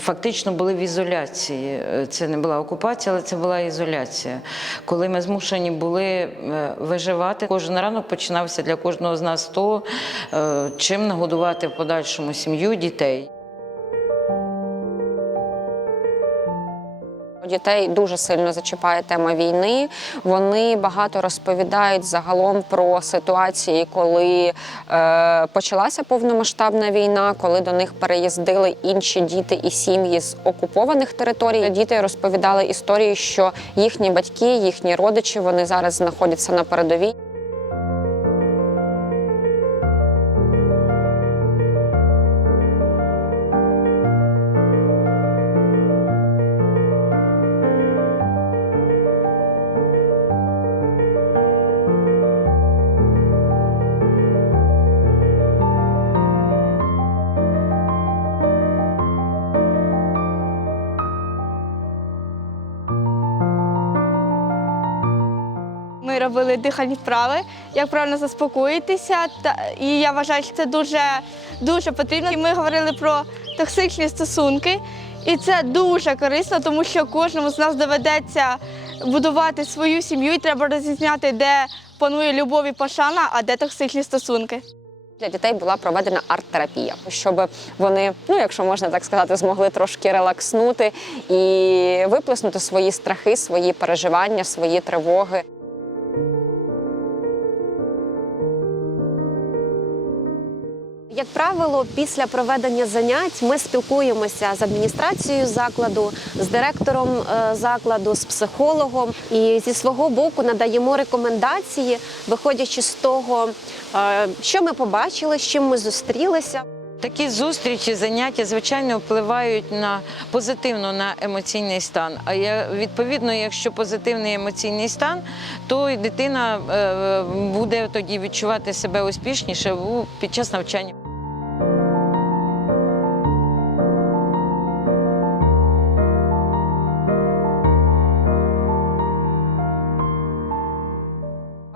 фактично були в ізоляції. Е, Це не була окупація, але це була ізоляція. Коли ми змушені були е, виживати, кожен ранок починався для кожного з нас то, е, чим нагодувати в подальшому сім'ю, дітей. Дітей дуже сильно зачіпає тема війни. Вони багато розповідають загалом про ситуації, коли е, почалася повномасштабна війна, коли до них переїздили інші діти і сім'ї з окупованих територій. Діти розповідали історії, що їхні батьки, їхні родичі вони зараз знаходяться на передовій. Робили дихальні вправи, як правильно заспокоїтися. Та, і я вважаю, що це дуже, дуже потрібно. І ми говорили про токсичні стосунки, і це дуже корисно, тому що кожному з нас доведеться будувати свою сім'ю, і треба розрізняти, де панує любов і пошана, а де токсичні стосунки. Для дітей була проведена арт-терапія, щоб вони, ну якщо можна так сказати, змогли трошки релакснути і виплеснути свої страхи, свої переживання, свої тривоги. Як правило, після проведення занять ми спілкуємося з адміністрацією закладу, з директором е, закладу, з психологом і зі свого боку надаємо рекомендації, виходячи з того, е, що ми побачили, з чим ми зустрілися. Такі зустрічі, заняття, звичайно, впливають на позитивно на емоційний стан. А я, відповідно, якщо позитивний емоційний стан, то і дитина е, буде тоді відчувати себе успішніше під час навчання.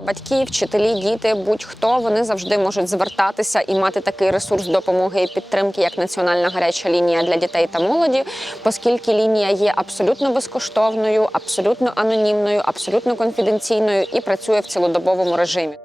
Батьки, вчителі, діти, будь-хто вони завжди можуть звертатися і мати такий ресурс допомоги і підтримки, як національна гаряча лінія для дітей та молоді, оскільки лінія є абсолютно безкоштовною, абсолютно анонімною, абсолютно конфіденційною і працює в цілодобовому режимі.